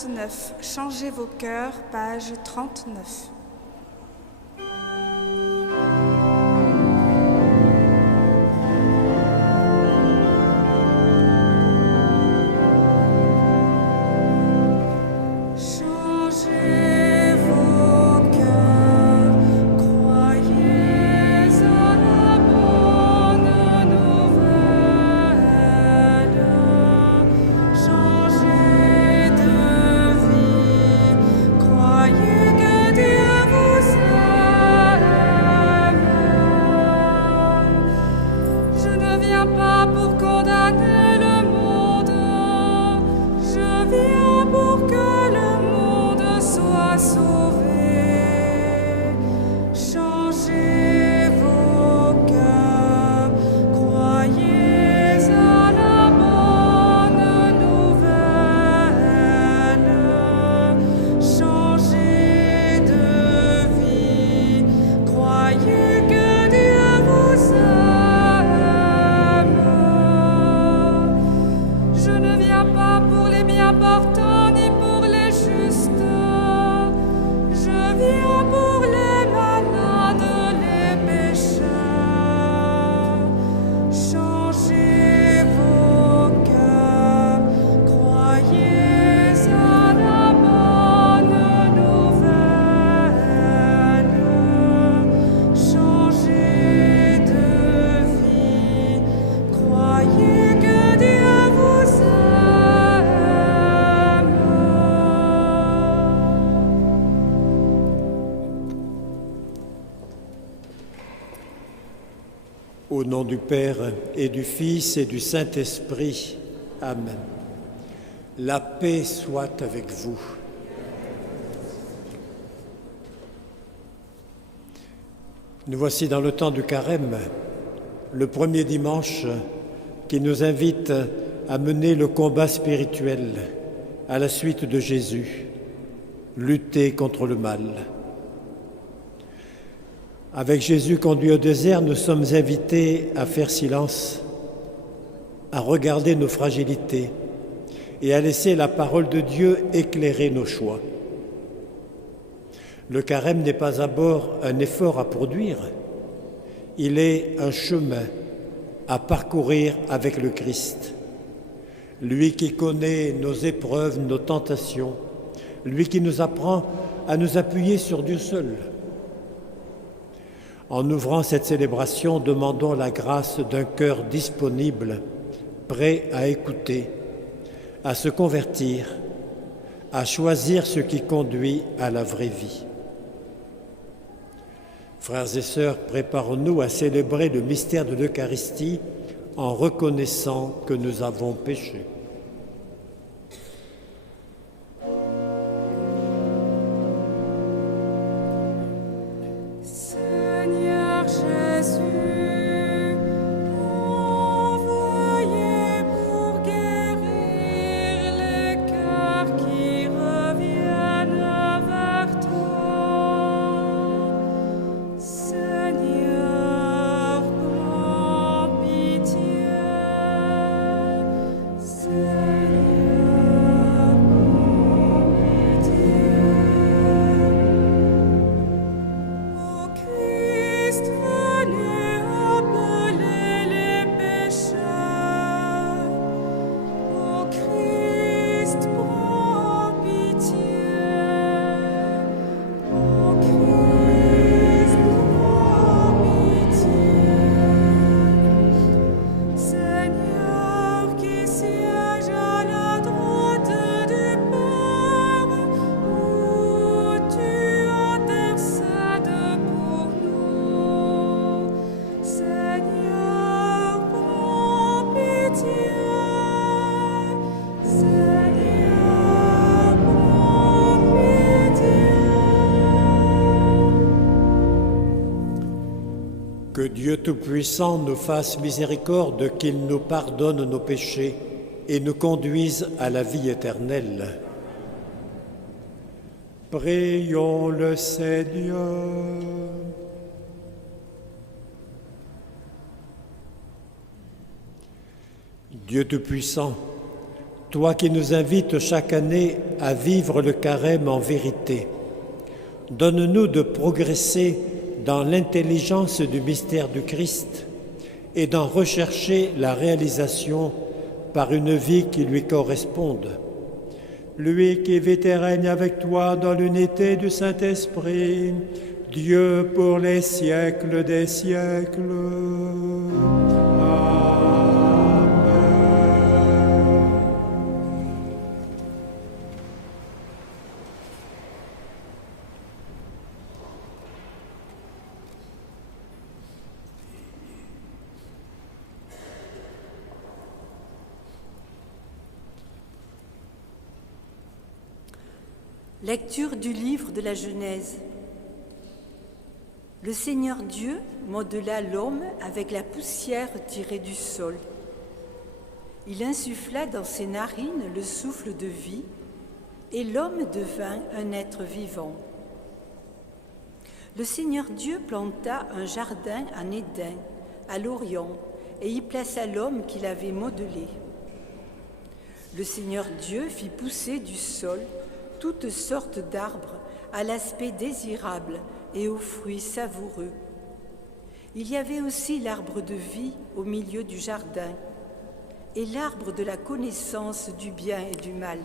39. Changez vos cœurs, page 39. Au nom du Père et du Fils et du Saint-Esprit. Amen. La paix soit avec vous. Nous voici dans le temps du carême, le premier dimanche qui nous invite à mener le combat spirituel à la suite de Jésus, lutter contre le mal. Avec Jésus conduit au désert, nous sommes invités à faire silence, à regarder nos fragilités et à laisser la parole de Dieu éclairer nos choix. Le carême n'est pas d'abord un effort à produire, il est un chemin à parcourir avec le Christ. Lui qui connaît nos épreuves, nos tentations, lui qui nous apprend à nous appuyer sur Dieu seul. En ouvrant cette célébration, demandons la grâce d'un cœur disponible, prêt à écouter, à se convertir, à choisir ce qui conduit à la vraie vie. Frères et sœurs, préparons-nous à célébrer le mystère de l'Eucharistie en reconnaissant que nous avons péché. Que Dieu Tout-Puissant nous fasse miséricorde, qu'il nous pardonne nos péchés et nous conduise à la vie éternelle. Prions le Seigneur. Dieu Tout-Puissant, toi qui nous invites chaque année à vivre le carême en vérité, donne-nous de progresser dans l'intelligence du mystère du Christ et d'en rechercher la réalisation par une vie qui lui corresponde. Lui qui vit et règne avec toi dans l'unité du Saint-Esprit, Dieu pour les siècles des siècles. Lecture du livre de la Genèse. Le Seigneur Dieu modela l'homme avec la poussière tirée du sol. Il insuffla dans ses narines le souffle de vie, et l'homme devint un être vivant. Le Seigneur Dieu planta un jardin en Éden, à l'Orient, et y plaça l'homme qu'il avait modelé. Le Seigneur Dieu fit pousser du sol toutes sortes d'arbres à l'aspect désirable et aux fruits savoureux. Il y avait aussi l'arbre de vie au milieu du jardin et l'arbre de la connaissance du bien et du mal.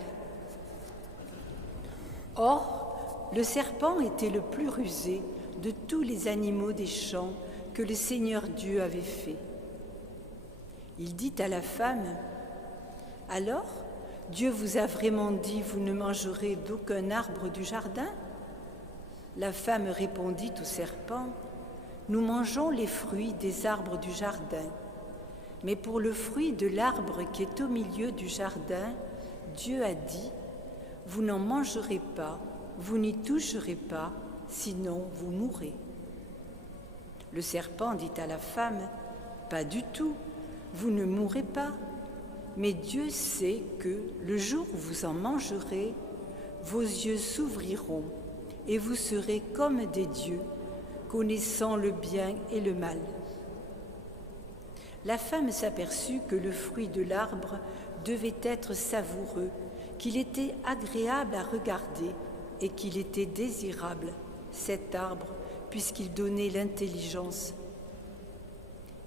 Or, le serpent était le plus rusé de tous les animaux des champs que le Seigneur Dieu avait fait. Il dit à la femme : « Alors, Dieu vous a vraiment dit, vous ne mangerez d'aucun arbre du jardin ? » La femme répondit au serpent : « Nous mangeons les fruits des arbres du jardin. Mais pour le fruit de l'arbre qui est au milieu du jardin, Dieu a dit : vous n'en mangerez pas, vous n'y toucherez pas, sinon vous mourrez. » Le serpent dit à la femme : « Pas du tout, vous ne mourrez pas. Mais Dieu sait que, le jour où vous en mangerez, vos yeux s'ouvriront et vous serez comme des dieux, connaissant le bien et le mal. » La femme s'aperçut que le fruit de l'arbre devait être savoureux, qu'il était agréable à regarder et qu'il était désirable, cet arbre, puisqu'il donnait l'intelligence.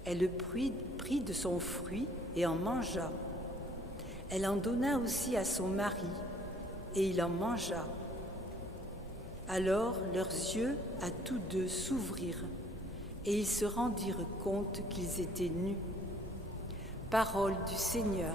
Elle prit de son fruit et en mangea. Elle en donna aussi à son mari, et il en mangea. Alors leurs yeux à tous deux s'ouvrirent, et ils se rendirent compte qu'ils étaient nus. Parole du Seigneur.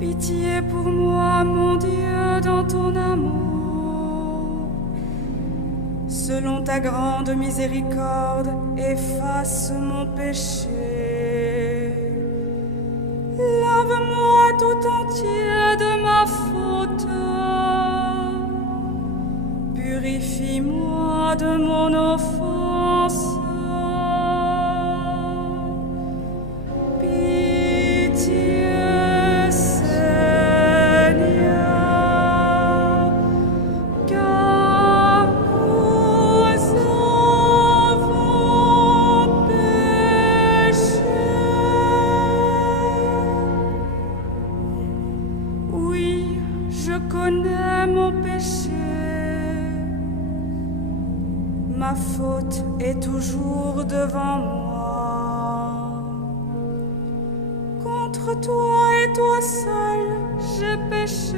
Pitié pour moi, mon Dieu, dans ton amour. Selon ta grande miséricorde, efface mon péché. Lave-moi tout entier de ma faute. Purifie-moi de mon offense. Ma faute est toujours devant moi. Contre toi et toi seul, j'ai péché.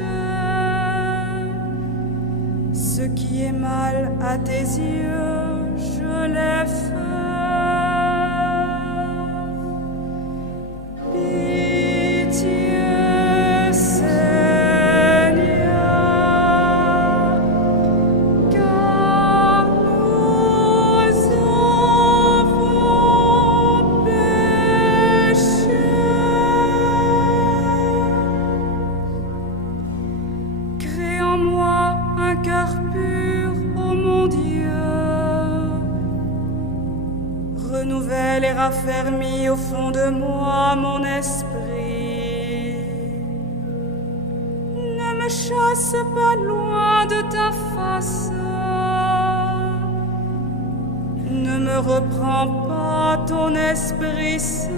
Ce qui est mal à tes yeux, je l'ai fait. Pitié, Seigneur, car nous avons péché. Crée en moi un cœur pur, ô mon Dieu. Renouvelle et raffermis au fond de moi mon esprit. Ne me chasse pas loin de ta face. Ne me reprends pas ton Esprit Saint.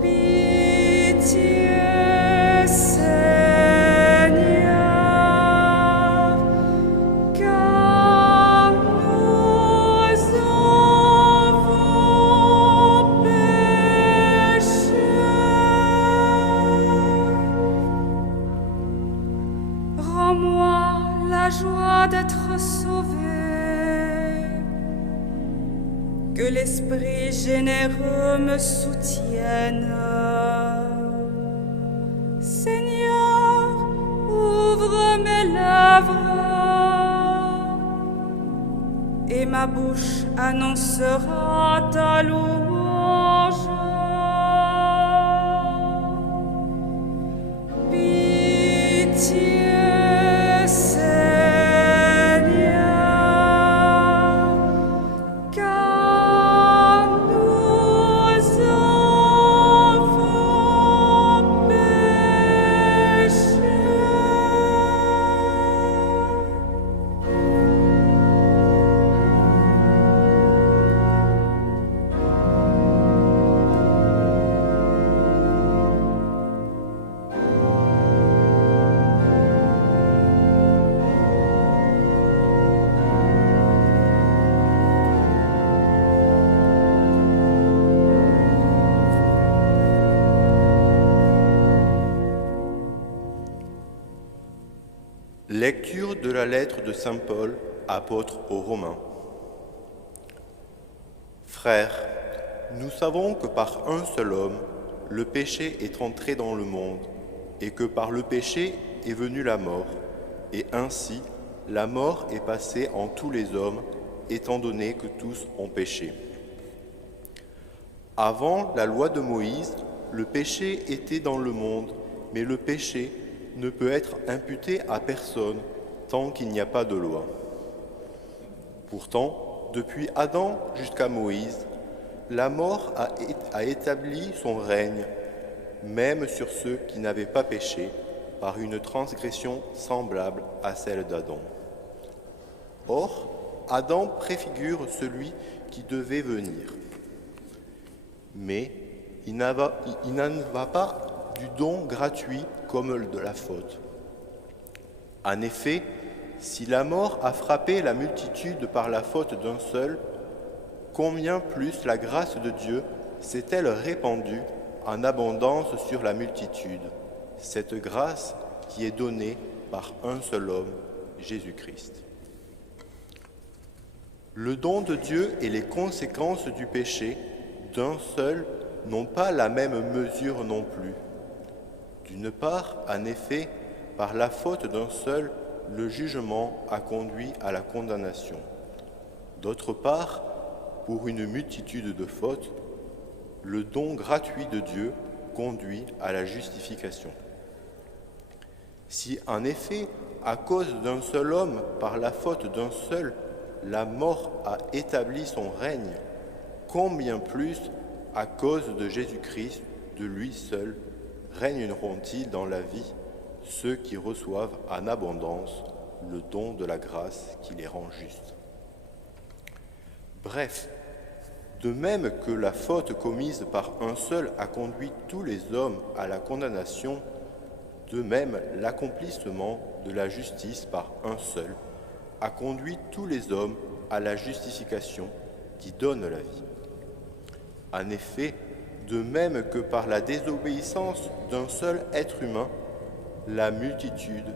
Pitié, Seigneur, car nous avons péché. Rends-moi la joie d'être sauvé. Que l'Esprit généreux me soutienne. Seigneur, ouvre mes lèvres et ma bouche annoncera ta louange. Pitié, Seigneur, car nous avons péché. Lecture de la lettre de saint Paul, apôtre aux Romains. Frères, nous savons que par un seul homme, le péché est entré dans le monde, et que par le péché est venue la mort, et ainsi la mort est passée en tous les hommes, étant donné que tous ont péché. Avant la loi de Moïse, le péché était dans le monde, mais le péché ne peut être imputé à personne tant qu'il n'y a pas de loi. Pourtant, depuis Adam jusqu'à Moïse, la mort a établi son règne, même sur ceux qui n'avaient pas péché, par une transgression semblable à celle d'Adam. Or, Adam préfigure celui qui devait venir. Mais il n'en va pas du don gratuit comme de la faute. En effet, si la mort a frappé la multitude par la faute d'un seul, combien plus la grâce de Dieu s'est-elle répandue en abondance sur la multitude, cette grâce qui est donnée par un seul homme, Jésus-Christ. Le don de Dieu et les conséquences du péché d'un seul n'ont pas la même mesure non plus. D'une part, en effet, par la faute d'un seul, le jugement a conduit à la condamnation. D'autre part, pour une multitude de fautes, le don gratuit de Dieu conduit à la justification. Si en effet, à cause d'un seul homme, par la faute d'un seul, la mort a établi son règne, combien plus, à cause de Jésus-Christ, de lui seul, régneront-ils dans la vie ceux qui reçoivent en abondance le don de la grâce qui les rend justes. Bref, de même que la faute commise par un seul a conduit tous les hommes à la condamnation, de même l'accomplissement de la justice par un seul a conduit tous les hommes à la justification qui donne la vie. En effet, de même que par la désobéissance d'un seul être humain, la multitude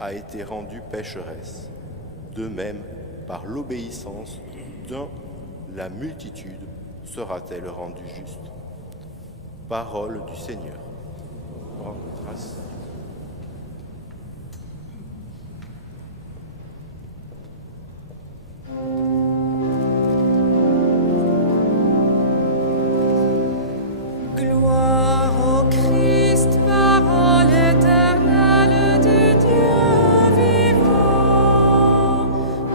a été rendue pécheresse. De même, par l'obéissance d'un, la multitude sera-t-elle rendue juste. Parole du Seigneur. Rends grâce. Gloire au Christ, parole éternelle du Dieu vivant.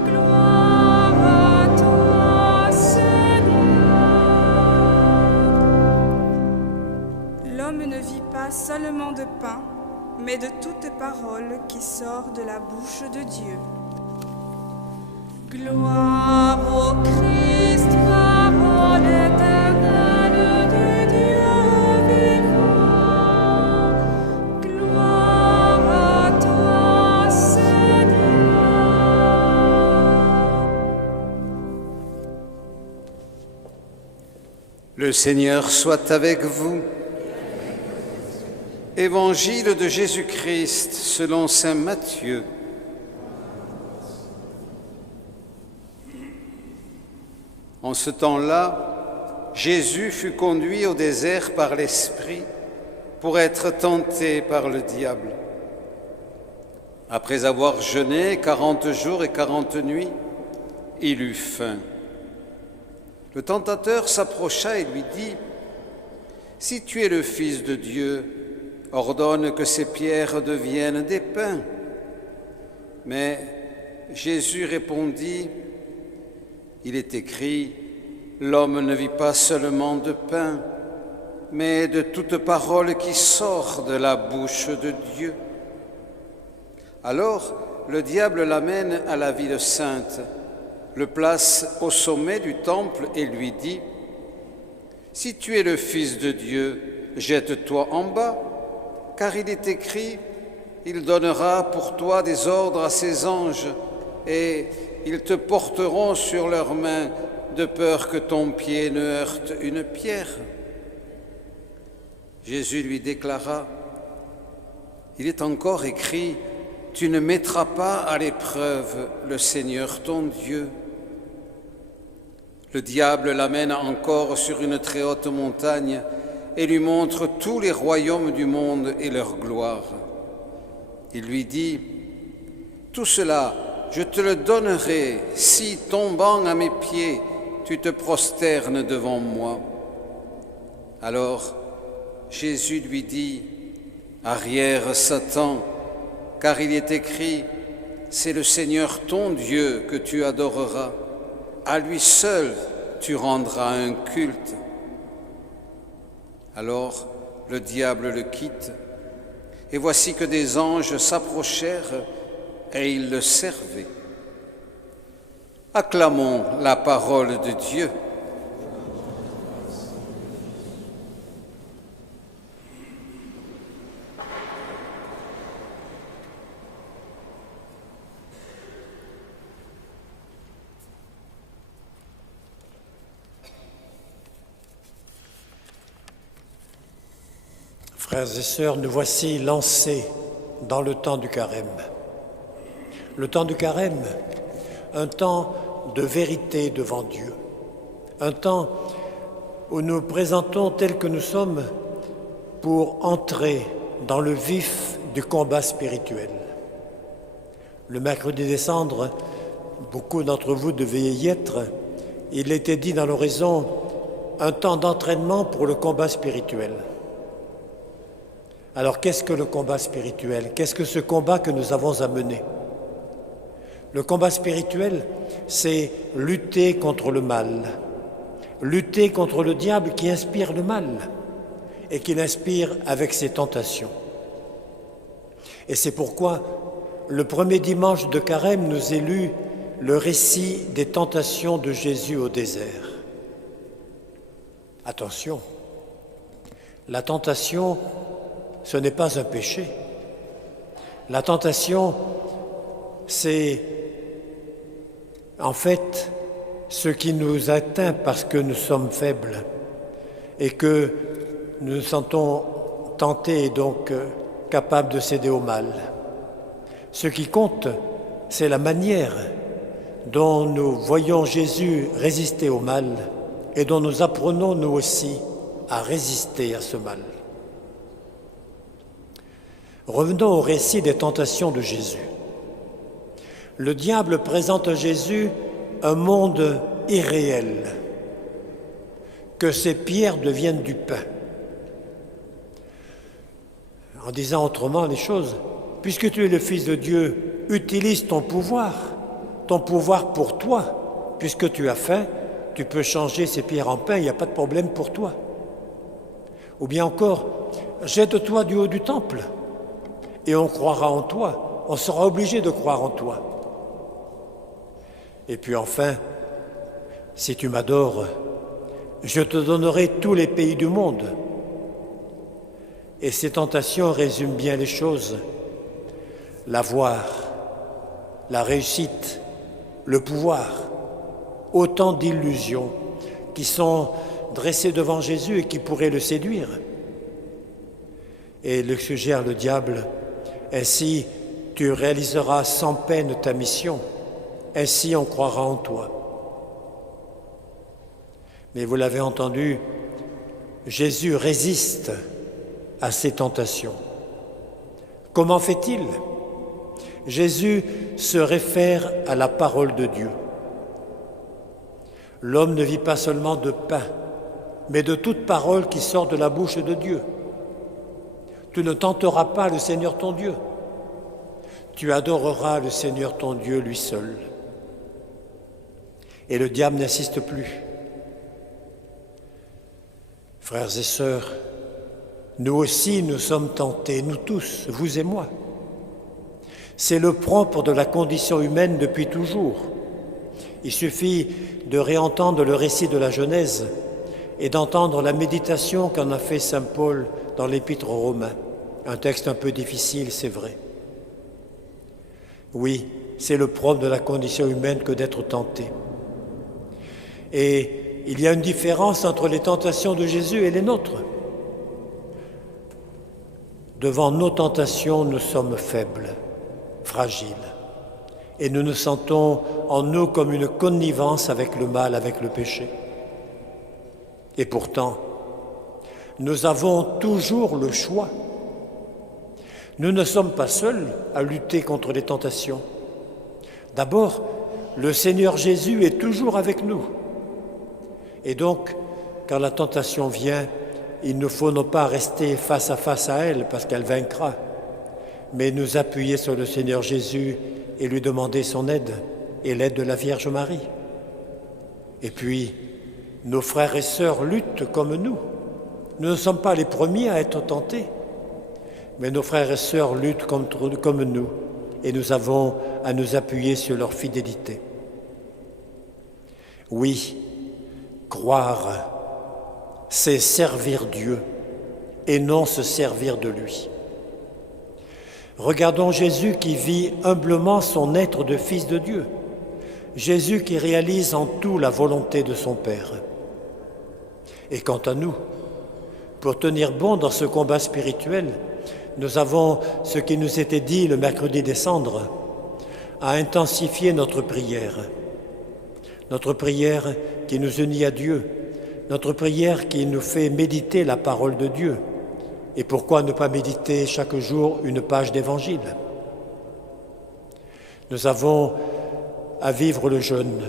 Gloire à toi, Seigneur. L'homme ne vit pas seulement de pain, mais de toute parole qui sort de la bouche de Dieu. Gloire au Christ, parole éternelle du Dieu vivant. Gloire à toi, Seigneur. Le Seigneur soit avec vous. Évangile de Jésus-Christ selon saint Matthieu. En ce temps-là, Jésus fut conduit au désert par l'Esprit pour être tenté par le diable. Après avoir jeûné 40 jours et 40 nuits, il eut faim. Le tentateur s'approcha et lui dit : « Si tu es le Fils de Dieu, ordonne que ces pierres deviennent des pains. » Mais Jésus répondit : « Il est écrit, l'homme ne vit pas seulement de pain, mais de toute parole qui sort de la bouche de Dieu. » Alors le diable l'amène à la ville sainte, le place au sommet du temple et lui dit : « Si tu es le Fils de Dieu, jette-toi en bas, car il est écrit, il donnera pour toi des ordres à ses anges, et ils te porteront sur leurs mains, de peur que ton pied ne heurte une pierre. » Jésus lui déclara : « Il est encore écrit, tu ne mettras pas à l'épreuve le Seigneur ton Dieu. » Le diable l'amène encore sur une très haute montagne et lui montre tous les royaumes du monde et leur gloire. Il lui dit : « Tout cela, je te le donnerai si, tombant à mes pieds, tu te prosternes devant moi. » Alors Jésus lui dit : « Arrière, Satan, car il est écrit, c'est le Seigneur ton Dieu que tu adoreras, à lui seul tu rendras un culte. » Alors le diable le quitte, et voici que des anges s'approchèrent et ils le servaient. Acclamons la parole de Dieu. Frères et sœurs, nous voici lancés dans le temps du carême. Le temps du carême, un temps de vérité devant Dieu, un temps où nous présentons tels que nous sommes pour entrer dans le vif du combat spirituel. Le mercredi des Cendres, beaucoup d'entre vous devaient y être, il était dit dans l'oraison, un temps d'entraînement pour le combat spirituel. Alors qu'est-ce que le combat spirituel? Qu'est-ce que ce combat que nous avons à mener? Le combat spirituel, c'est lutter contre le mal, lutter contre le diable qui inspire le mal et qui l'inspire avec ses tentations. Et c'est pourquoi le premier dimanche de carême nous est lu le récit des tentations de Jésus au désert. Attention, la tentation, ce n'est pas un péché. La tentation, c'est en fait ce qui nous atteint parce que nous sommes faibles, et que nous nous sentons tentés et donc capables de céder au mal. Ce qui compte, c'est la manière dont nous voyons Jésus résister au mal et dont nous apprenons nous aussi à résister à ce mal. Revenons au récit des tentations de Jésus. Le diable présente à Jésus un monde irréel, que ces pierres deviennent du pain. En disant autrement les choses, puisque tu es le Fils de Dieu, utilise ton pouvoir pour toi. Puisque tu as faim, tu peux changer ces pierres en pain, il n'y a pas de problème pour toi. Ou bien encore, jette-toi du haut du temple et on croira en toi, on sera obligé de croire en toi. Et puis enfin, si tu m'adores, je te donnerai tous les pays du monde. Et ces tentations résument bien les choses. L'avoir, la réussite, le pouvoir, autant d'illusions qui sont dressées devant Jésus et qui pourraient le séduire. Et le suggère le diable, ainsi tu réaliseras sans peine ta mission, ainsi on croira en toi. Mais vous l'avez entendu, Jésus résiste à ces tentations. Comment fait-il? Jésus se réfère à la parole de Dieu. L'homme ne vit pas seulement de pain, mais de toute parole qui sort de la bouche de Dieu. Tu ne tenteras pas le Seigneur ton Dieu. Tu adoreras le Seigneur ton Dieu lui seul. Et le diable n'insiste plus. Frères et sœurs, nous aussi nous sommes tentés, nous tous, vous et moi. C'est le propre de la condition humaine depuis toujours. Il suffit de réentendre le récit de la Genèse et d'entendre la méditation qu'en a fait saint Paul dans l'Épître aux Romains. Un texte un peu difficile, c'est vrai. Oui, c'est le propre de la condition humaine que d'être tenté. Et il y a une différence entre les tentations de Jésus et les nôtres. Devant nos tentations, nous sommes faibles, fragiles, et nous nous sentons en nous comme une connivence avec le mal, avec le péché. Et pourtant, nous avons toujours le choix. Nous ne sommes pas seuls à lutter contre les tentations. D'abord, le Seigneur Jésus est toujours avec nous. Et donc, quand la tentation vient, il ne faut non pas rester face à elle parce qu'elle vaincra, mais nous appuyer sur le Seigneur Jésus et lui demander son aide et l'aide de la Vierge Marie. Et puis, nos frères et sœurs luttent comme nous. Nous ne sommes pas les premiers à être tentés, mais nos frères et sœurs luttent comme nous et nous avons à nous appuyer sur leur fidélité. Oui, croire, c'est servir Dieu et non se servir de lui. Regardons Jésus qui vit humblement son être de fils de Dieu, Jésus qui réalise en tout la volonté de son Père. Et quant à nous, pour tenir bon dans ce combat spirituel, nous avons ce qui nous était dit le mercredi des Cendres, à intensifier notre prière qui nous unit à Dieu, notre prière qui nous fait méditer la parole de Dieu. Et pourquoi ne pas méditer chaque jour une page d'évangile? Nous avons à vivre le jeûne,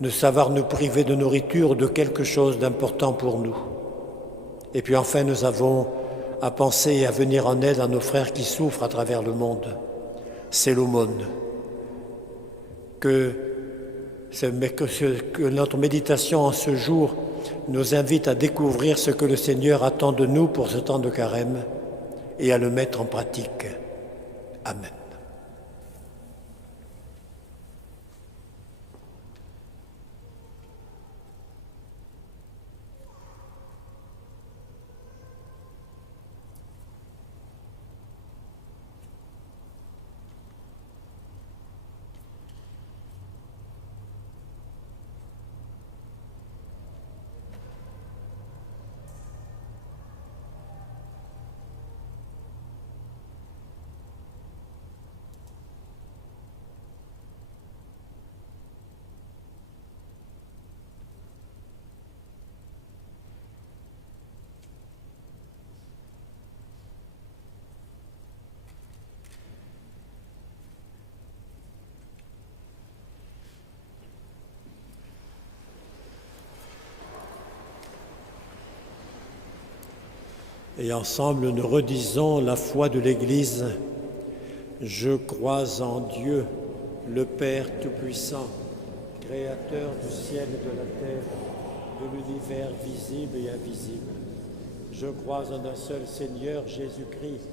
de savoir nous priver de nourriture, de quelque chose d'important pour nous. Et puis enfin, nous avons à penser et à venir en aide à nos frères qui souffrent à travers le monde. C'est l'aumône. Que notre méditation en ce jour nous invite à découvrir ce que le Seigneur attend de nous pour ce temps de carême et à le mettre en pratique. Amen. Et ensemble, nous redisons la foi de l'Église. Je crois en Dieu, le Père Tout-Puissant, Créateur du ciel et de la terre, de l'univers visible et invisible. Je crois en un seul Seigneur, Jésus-Christ,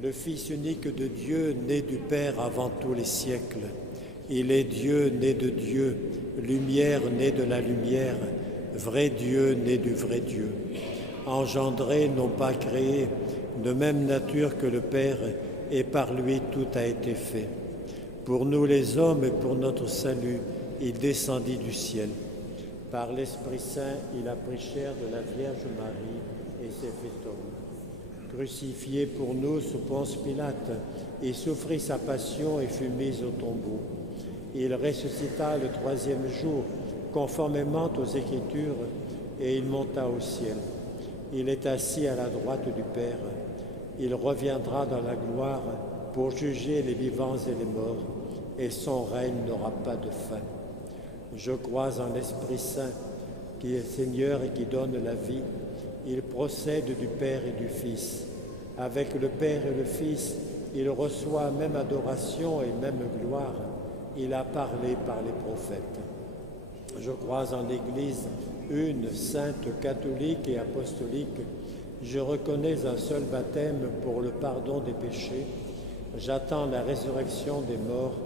le Fils unique de Dieu, né du Père avant tous les siècles. Il est Dieu, né de Dieu, lumière, né de la lumière, vrai Dieu, né du vrai Dieu. Engendré, non pas créé, de même nature que le Père, et par lui tout a été fait. Pour nous les hommes et pour notre salut, il descendit du ciel. Par l'Esprit Saint, il a pris chair de la Vierge Marie et s'est fait homme. Crucifié pour nous sous Ponce Pilate, il souffrit sa passion et fut mis au tombeau. Il ressuscita le troisième jour, conformément aux Écritures, et il monta au ciel. Il est assis à la droite du Père. Il reviendra dans la gloire pour juger les vivants et les morts, et son règne n'aura pas de fin. Je crois en l'Esprit Saint, qui est Seigneur et qui donne la vie. Il procède du Père et du Fils. Avec le Père et le Fils, il reçoit même adoration et même gloire. Il a parlé par les prophètes. Je crois en l'Église, une, sainte, catholique et apostolique. Je reconnais un seul baptême pour le pardon des péchés. J'attends la résurrection des morts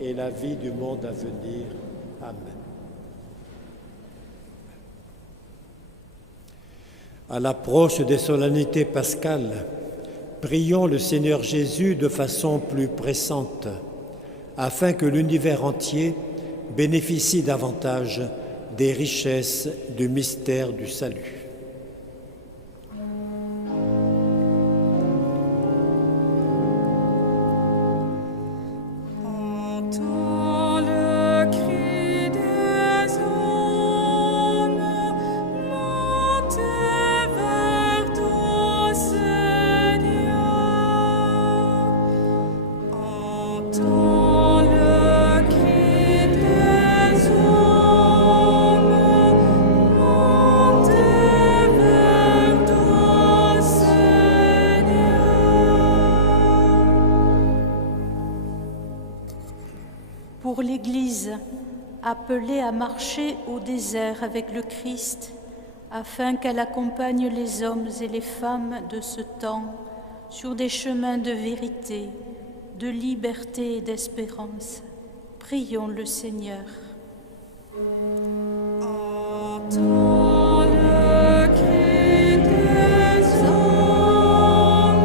et la vie du monde à venir. Amen. À l'approche des solennités pascales, prions le Seigneur Jésus de façon plus pressante, afin que l'univers entier bénéficie davantage des richesses du mystère du salut. Pour l'Église, appelée à marcher au désert avec le Christ, afin qu'elle accompagne les hommes et les femmes de ce temps sur des chemins de vérité, de liberté et d'espérance. Prions le Seigneur. Entends le cri des hommes,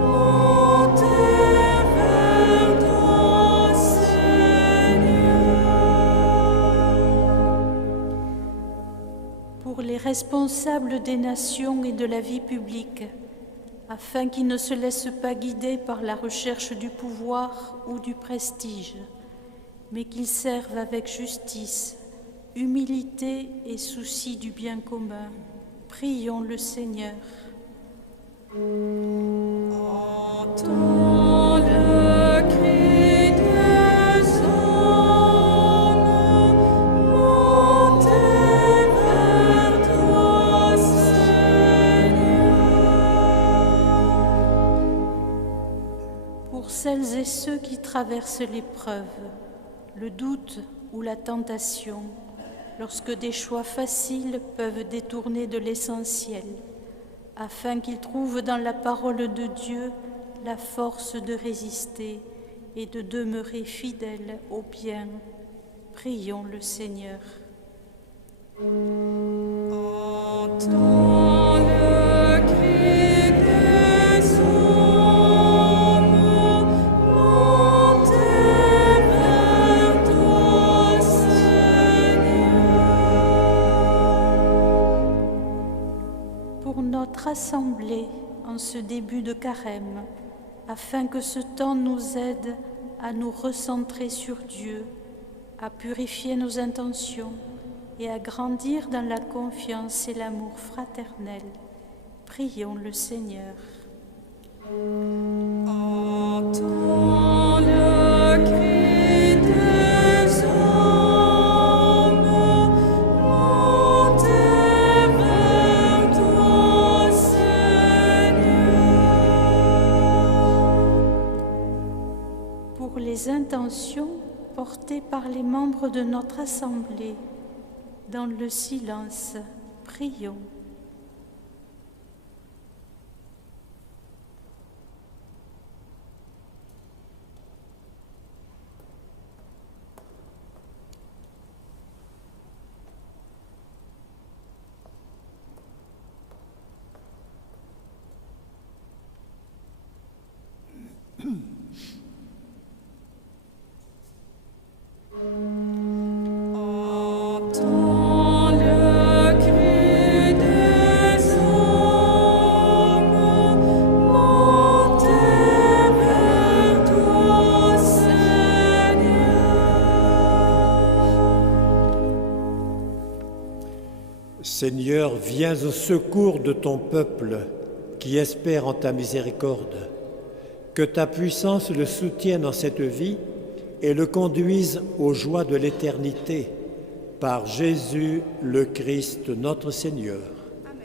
montez vers ton Seigneur. Pour les responsables des nations et de la vie publique, afin qu'ils ne se laissent pas guider par la recherche du pouvoir ou du prestige, mais qu'ils servent avec justice, humilité et souci du bien commun. Prions le Seigneur. Entends le cri des hommes, montez vers ton Seigneur. Pour celles et ceux qui traversent l'épreuve, le doute ou la tentation, lorsque des choix faciles peuvent détourner de l'essentiel, afin qu'ils trouvent dans la parole de Dieu la force de résister et de demeurer fidèles au bien. Prions le Seigneur. Entends le cri des hommes, montez vers ton Seigneur. Pour notre assemblée en ce début de carême, afin que ce temps nous aide à nous recentrer sur Dieu, à purifier nos intentions et à grandir dans la confiance et l'amour fraternel. Prions le Seigneur. Entends le cri des hommes, montez vers ton Seigneur. intentions portées par les membres de notre Assemblée. Dans le silence, prions. Entends le cri des hommes monter vers toi, Seigneur. Seigneur, viens au secours de ton peuple qui espère en ta miséricorde. Que ta puissance le soutienne en cette vie et le conduise aux joies de l'éternité, par Jésus le Christ, notre Seigneur. Amen.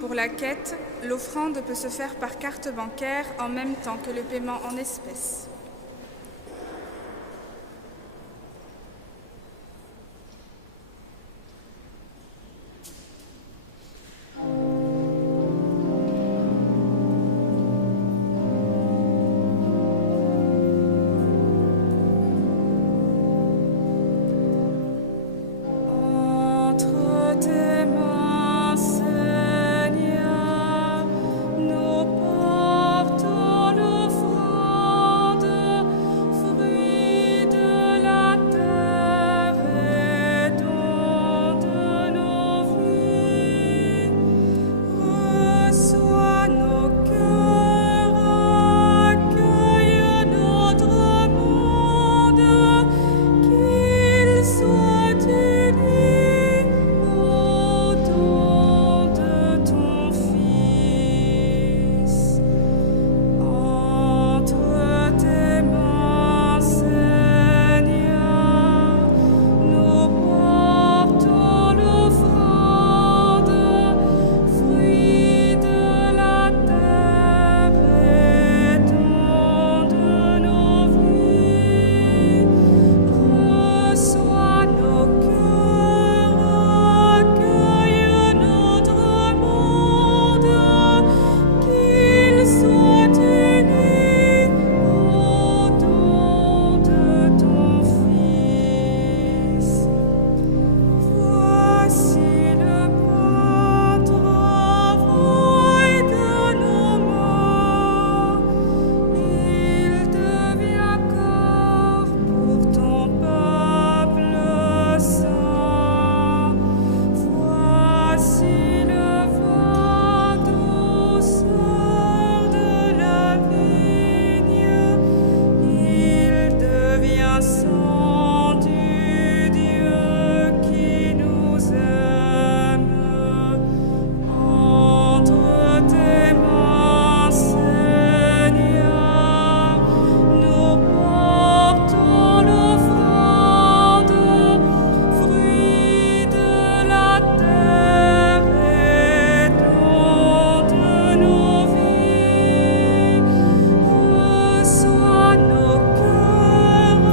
Pour la quête, l'offrande peut se faire par carte bancaire en même temps que le paiement en espèces. Entre tes mains, Seigneur, nous portons l'offrande, fruit de la terre et don de nos vies. Reçois nos cœurs, accueille notre monde, qu'il soit uni au don de ton Fils. Entre tes mains, Seigneur, nous portons l'offrande, fruit de la terre et don de nos vies. Reçois nos cœurs, accueille notre monde, qu'il soit uni au don de ton Fils. Voici le pain, travail de nos mains, il devient corps pour ton peuple saint. Voici le vin, douceur de la vigne, il devient sang du Dieu qui nous aime. Entre tes mains, Seigneur, nous portons l'offrande, fruit de la terre et don de nos vies. Reçois nos cœurs,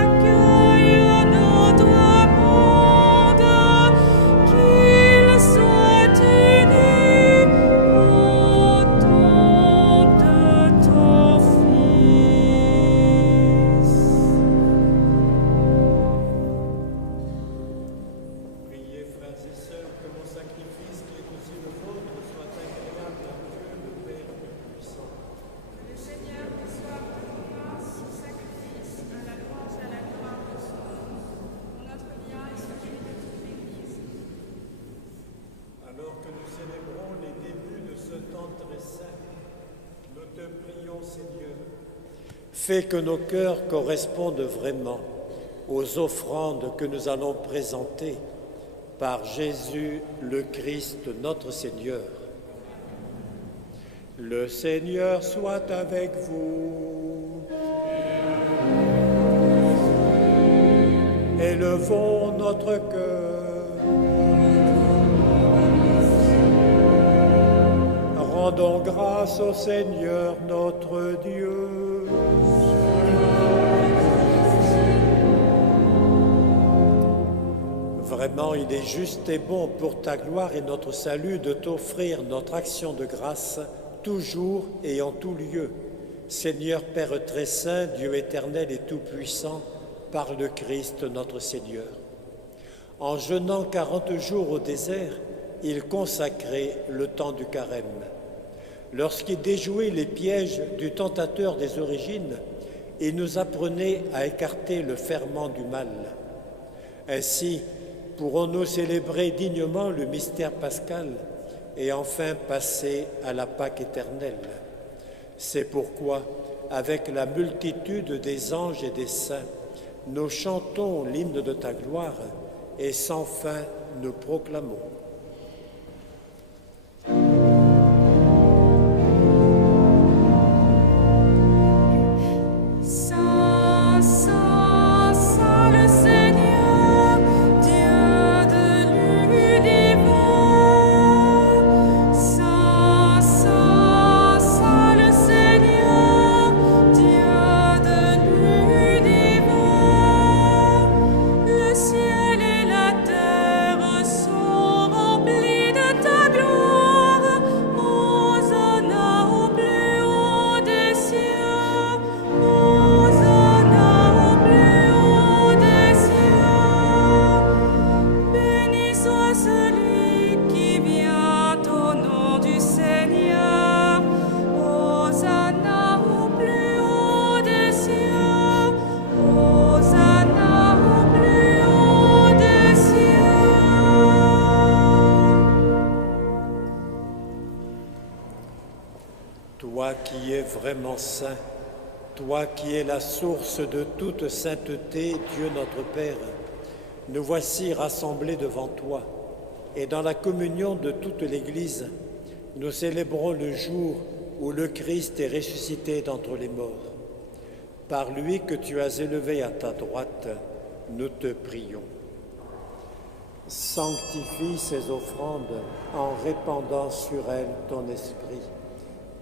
accueille notre monde, qu'il soit uni au don de ton Fils. Priez, frères et sœurs, que mon sacrifice, qui est aussi le vôtre, soit agréable à Dieu, le Père Tout-Puissant. Que le Seigneur reçoive de vos mains ce sacrifice à la louange et à la gloire de son nom, pour notre bien et celui de toute l'Église. Alors que nous célébrons les débuts de ce temps très saint, nous te prions, Seigneur. Fais que nos cœurs correspondent vraiment aux offrandes que nous allons présenter par Jésus le Christ, notre Seigneur. Le Seigneur soit avec vous. Élevons notre cœur. Rendons grâce au Seigneur notre Dieu. Vraiment, il est juste et bon pour ta gloire et notre salut de t'offrir notre action de grâce toujours et en tout lieu. Seigneur Père très saint, Dieu éternel et tout-puissant, par le Christ notre Seigneur. En jeûnant 40 jours au désert, il consacrait le temps du carême. Lorsqu'il déjouait les pièges du tentateur des origines, il nous apprenait à écarter le ferment du mal. Ainsi, pourrons-nous célébrer dignement le mystère pascal et enfin passer à la Pâque éternelle. C'est pourquoi, avec la multitude des anges et des saints, nous chantons l'hymne de ta gloire et sans fin nous proclamons. Toi qui es vraiment saint, toi qui es la source de toute sainteté, Dieu notre Père, nous voici rassemblés devant toi, et dans la communion de toute l'Église, nous célébrons le jour où le Christ est ressuscité d'entre les morts. Par lui que tu as élevé à ta droite, nous te prions. Sanctifie ces offrandes en répandant sur elles ton esprit,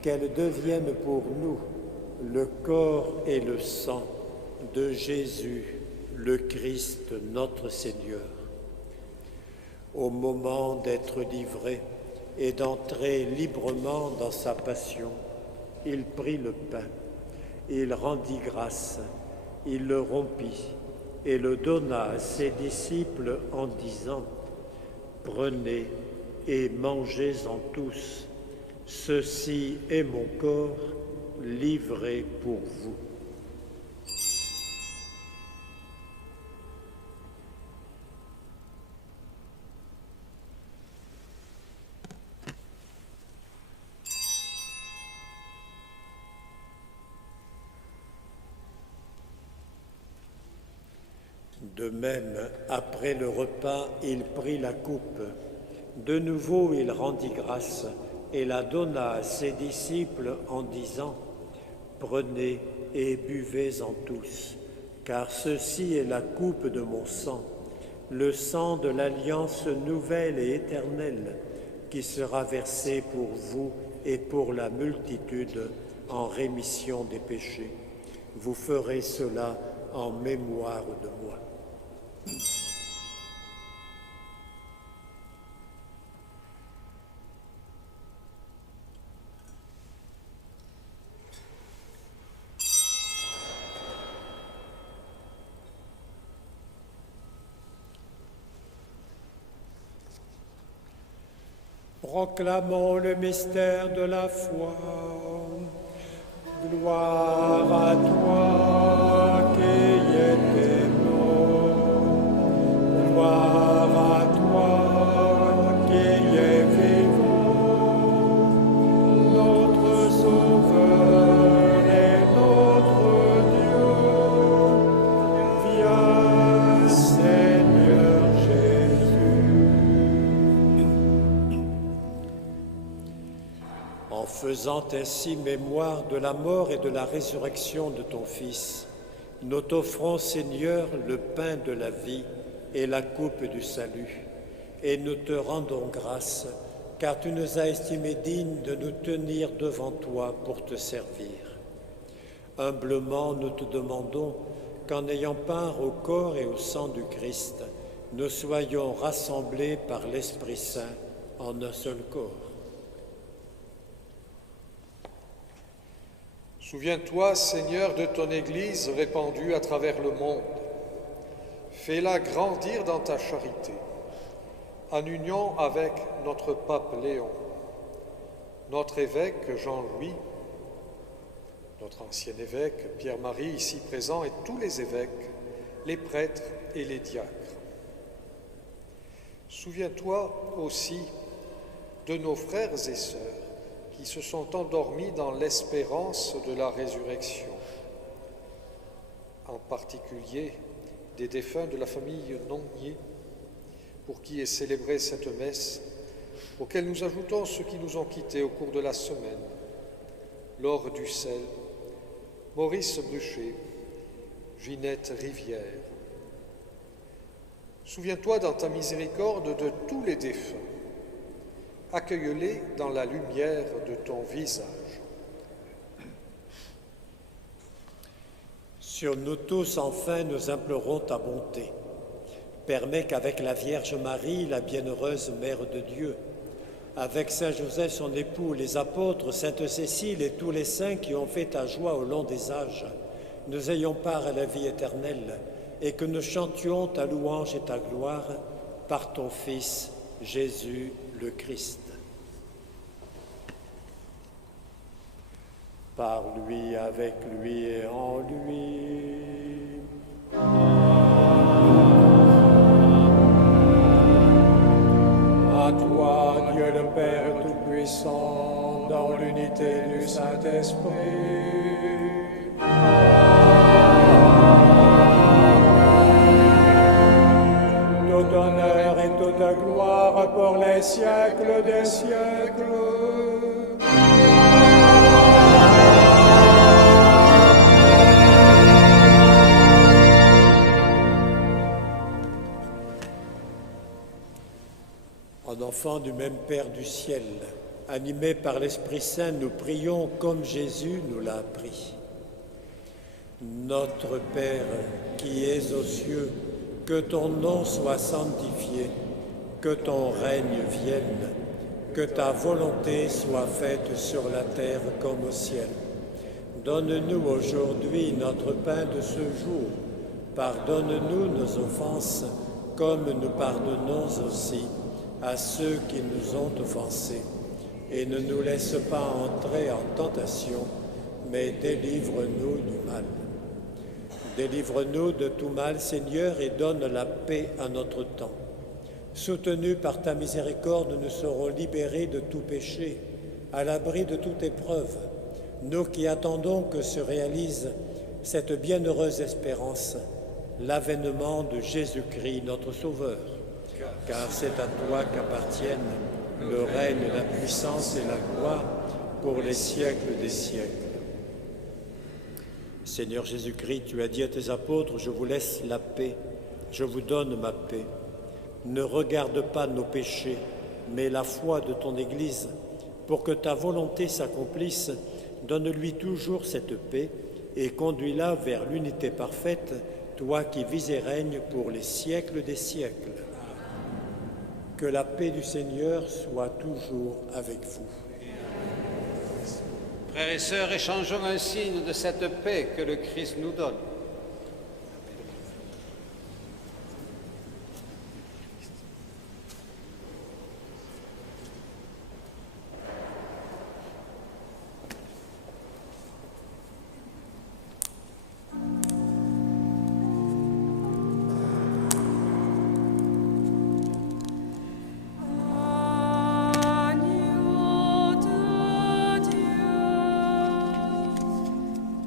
qu'elles deviennent pour nous le corps et le sang de Jésus, le Christ, notre Seigneur. Au moment d'être livré et d'entrer librement dans sa passion, il prit le pain, il rendit grâce, il le rompit et le donna à ses disciples en disant : « Prenez et mangez-en tous. Ceci est mon corps livré pour vous. » De même, après le repas, il prit la coupe. De nouveau, il rendit grâce et la donna à ses disciples en disant : « Prenez et buvez-en tous, car ceci est la coupe de mon sang, le sang de l'alliance nouvelle et éternelle, qui sera versé pour vous et pour la multitude en rémission des péchés. Vous ferez cela en mémoire de moi. » Proclamons le mystère de la foi. Gloire à toi qui étais mort. Gloire à toi qui es vivant. Notre Sauveur et notre Dieu. Viens, Seigneur Jésus. En faisant ainsi mémoire de la mort et de la résurrection de ton Fils, nous t'offrons, Seigneur, le pain de la vie et la coupe du salut, et nous te rendons grâce, car tu nous as estimés dignes de nous tenir devant toi pour te servir. Humblement, nous te demandons qu'en ayant part au corps et au sang du Christ, nous soyons rassemblés par l'Esprit Saint en un seul corps. Souviens-toi, Seigneur, de ton Église répandue à travers le monde. Fais-la grandir dans ta charité, en union avec notre pape Léon, notre évêque Jean-Louis, notre ancien évêque Pierre-Marie ici présent et tous les évêques, les prêtres et les diacres. Souviens-toi aussi de nos frères et sœurs qui se sont endormis dans l'espérance de la résurrection, en particulier des défunts de la famille Nonnier, pour qui est célébrée cette messe, auquel nous ajoutons ceux qui nous ont quittés au cours de la semaine, Laure Dussel, Maurice Bruchet, Ginette Rivière. Souviens-toi dans ta miséricorde de tous les défunts. Accueille-les dans la lumière de ton visage. Sur nous tous, enfin, nous implorons ta bonté. Permets qu'avec la Vierge Marie, la bienheureuse Mère de Dieu, avec Saint Joseph, son époux, les apôtres, Sainte Cécile et tous les saints qui ont fait ta joie au long des âges, nous ayons part à la vie éternelle et que nous chantions ta louange et ta gloire par ton Fils, Jésus le Christ. Par lui, avec lui et en lui. À toi, Dieu le Père Tout-Puissant, dans l'unité du Saint-Esprit. Tout honneur et toute gloire pour les siècles des siècles. En enfants du même Père du ciel, animés par l'Esprit Saint, nous prions comme Jésus nous l'a appris. Notre Père qui es aux cieux, que ton nom soit sanctifié, que ton règne vienne, que ta volonté soit faite sur la terre comme au ciel. Donne-nous aujourd'hui notre pain de ce jour. Pardonne-nous nos offenses, comme nous pardonnons aussi à ceux qui nous ont offensés. Et ne nous laisse pas entrer en tentation, mais délivre-nous du mal. Délivre-nous de tout mal, Seigneur, et donne la paix à notre temps. Soutenus par ta miséricorde, nous serons libérés de tout péché, à l'abri de toute épreuve, nous qui attendons que se réalise cette bienheureuse espérance, l'avènement de Jésus-Christ, notre Sauveur. Car c'est à toi qu'appartiennent le règne, la puissance et la gloire pour les siècles des siècles. Seigneur Jésus-Christ, tu as dit à tes apôtres, je vous laisse la paix, je vous donne ma paix. Ne regarde pas nos péchés, mais la foi de ton Église. Pour que ta volonté s'accomplisse, donne-lui toujours cette paix et conduis-la vers l'unité parfaite, toi qui vis et règnes pour les siècles des siècles. Que la paix du Seigneur soit toujours avec vous. Frères et sœurs, échangeons un signe de cette paix que le Christ nous donne.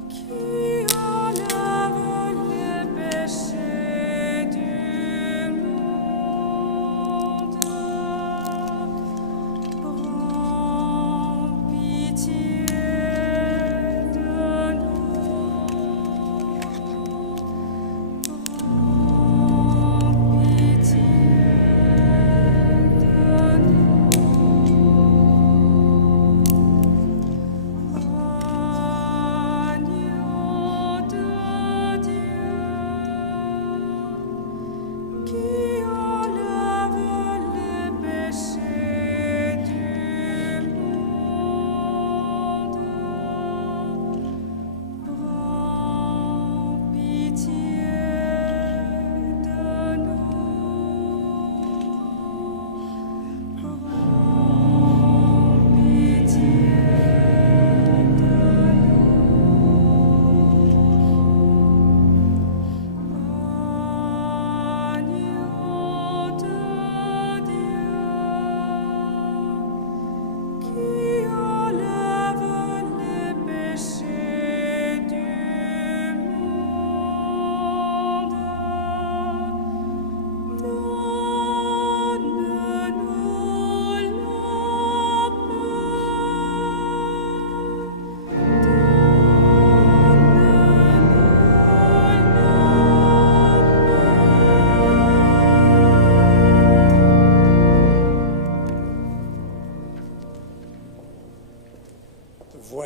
Qui a la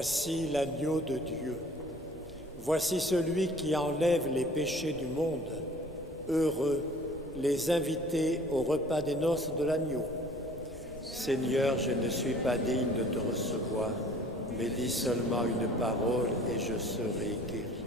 Voici l'agneau de Dieu. Voici celui qui enlève les péchés du monde. Heureux les invités au repas des noces de l'agneau. Seigneur, je ne suis pas digne de te recevoir, mais dis seulement une parole et je serai guéri.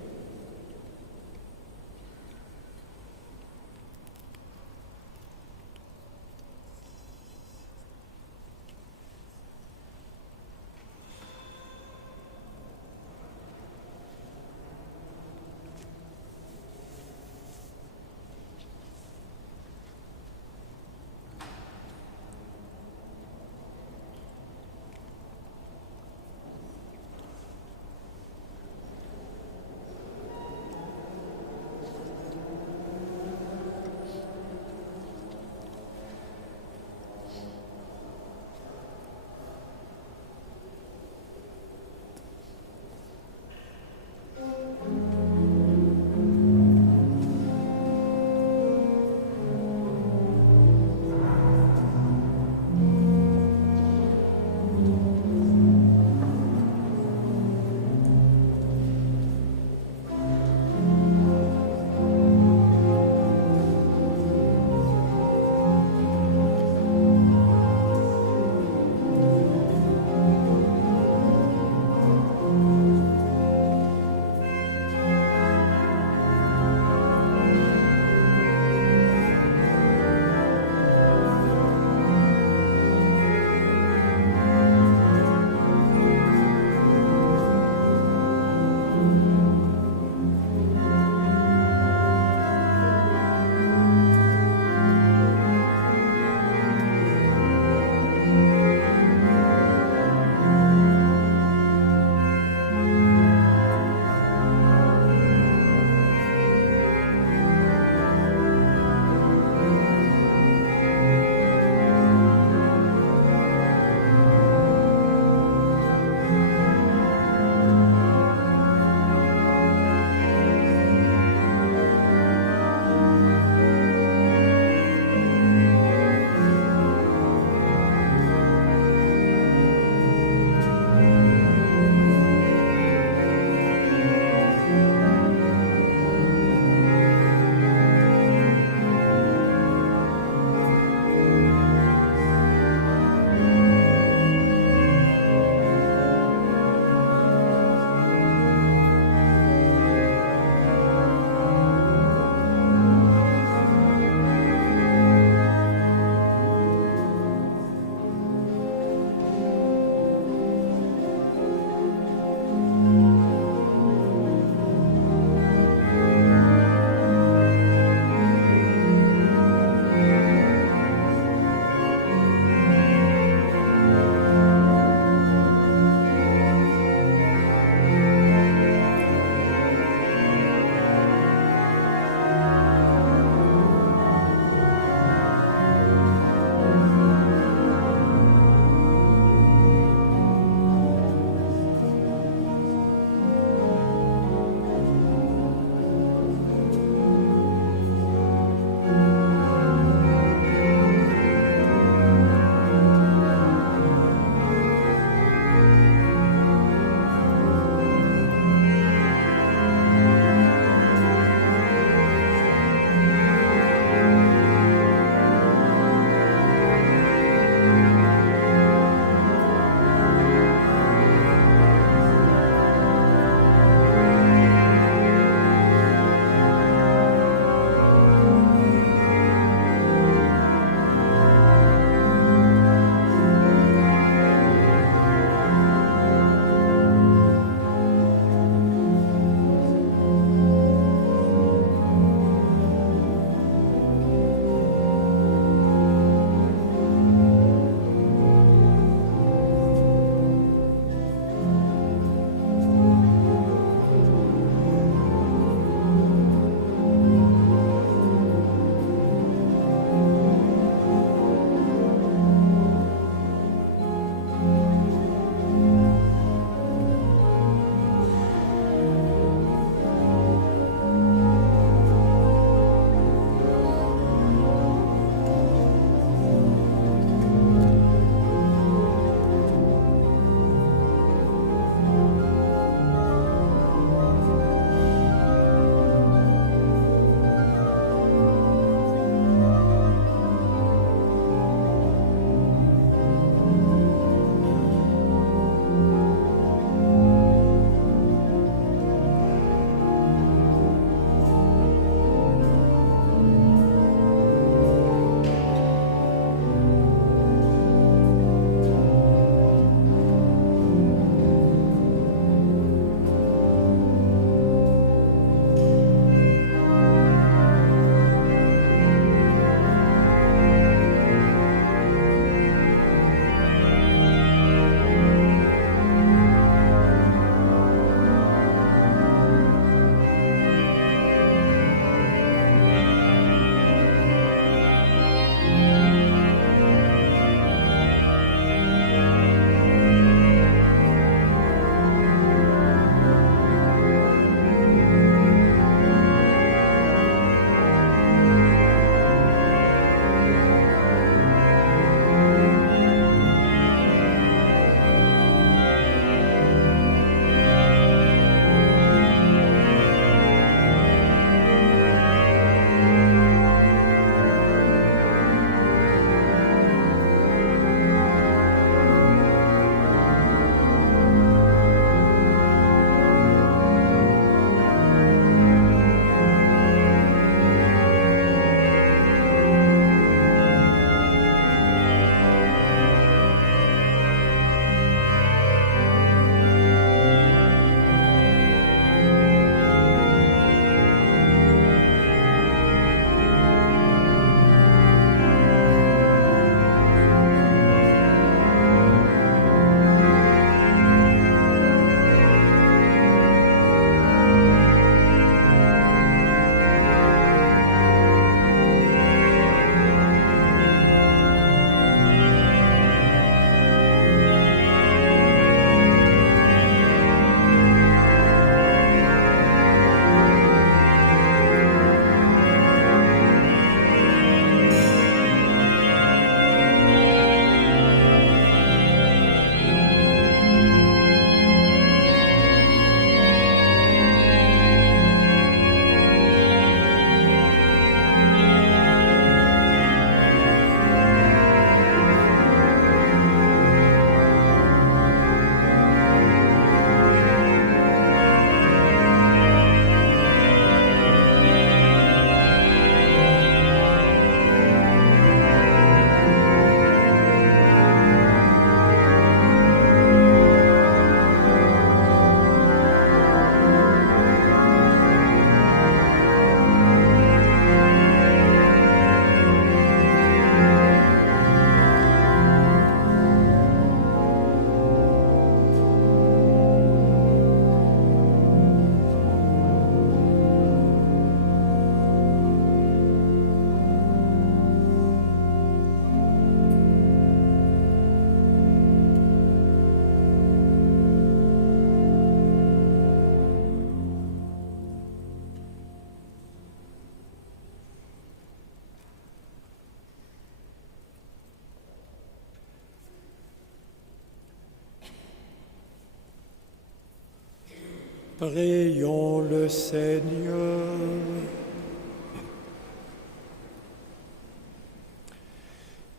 Prions le Seigneur.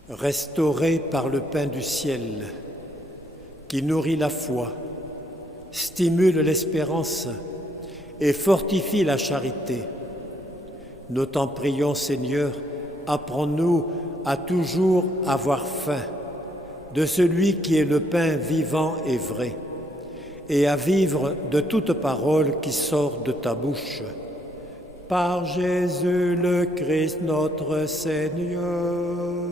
Restauré par le pain du ciel, qui nourrit la foi, stimule l'espérance et fortifie la charité, nous t'en prions, Seigneur, apprends-nous à toujours avoir faim de celui qui est le pain vivant et vrai, et à vivre de toute parole qui sort de ta bouche. Par Jésus le Christ notre Seigneur.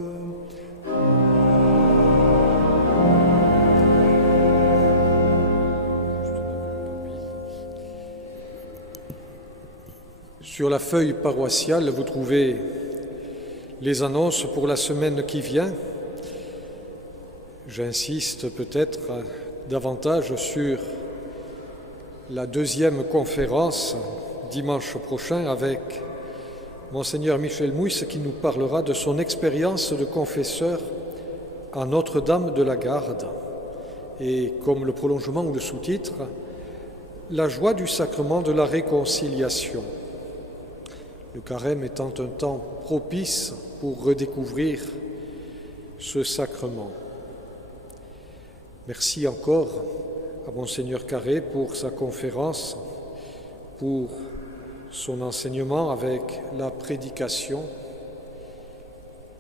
Sur la feuille paroissiale, vous trouvez les annonces pour la semaine qui vient. J'insiste peut-être davantage sur la deuxième conférence dimanche prochain avec Monseigneur Michel Mouys qui nous parlera de son expérience de confesseur à Notre-Dame de la Garde. Et comme le prolongement ou le sous-titre, la joie du sacrement de la réconciliation. Le carême étant un temps propice pour redécouvrir ce sacrement. Merci encore à Monseigneur Carré pour sa conférence, pour son enseignement avec la prédication.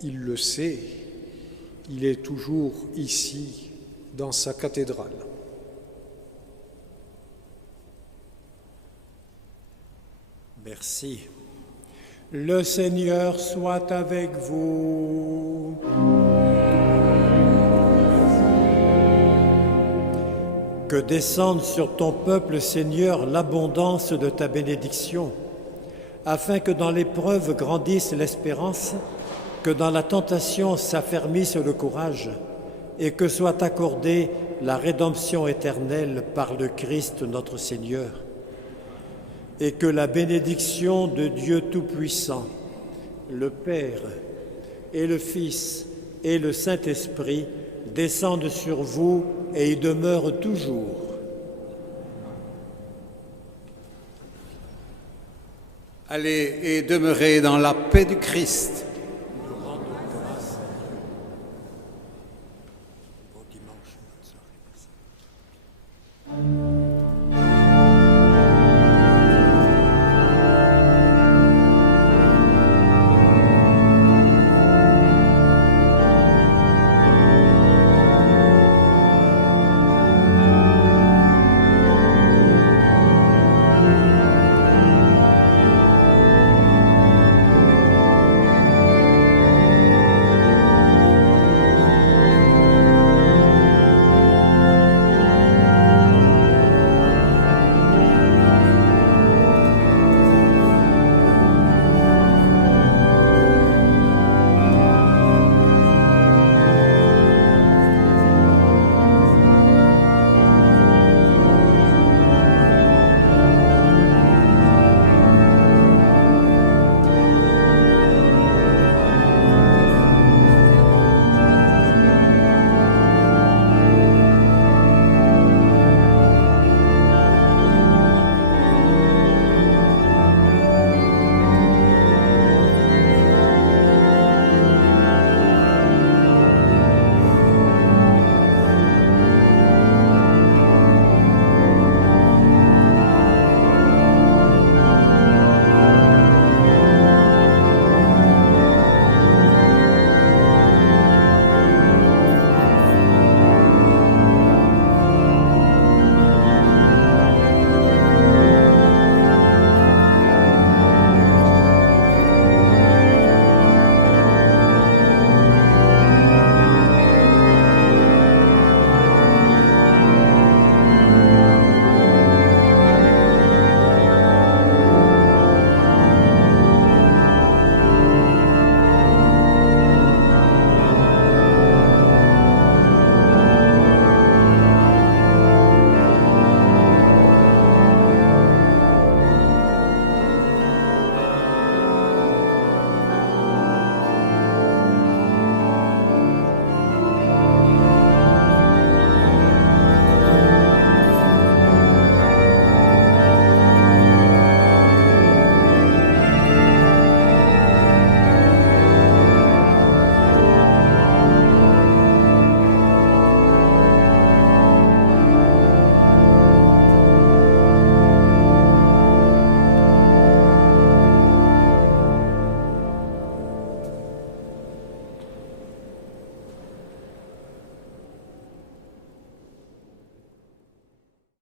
Il le sait, il est toujours ici, dans sa cathédrale. Merci. Le Seigneur soit avec vous. Que descende sur ton peuple, Seigneur, l'abondance de ta bénédiction, afin que dans l'épreuve grandisse l'espérance, que dans la tentation s'affermisse le courage, et que soit accordée la rédemption éternelle par le Christ notre Seigneur. Et que la bénédiction de Dieu Tout-Puissant, le Père et le Fils et le Saint-Esprit descendent sur vous et y demeurent toujours. Allez et demeurez dans la paix du Christ.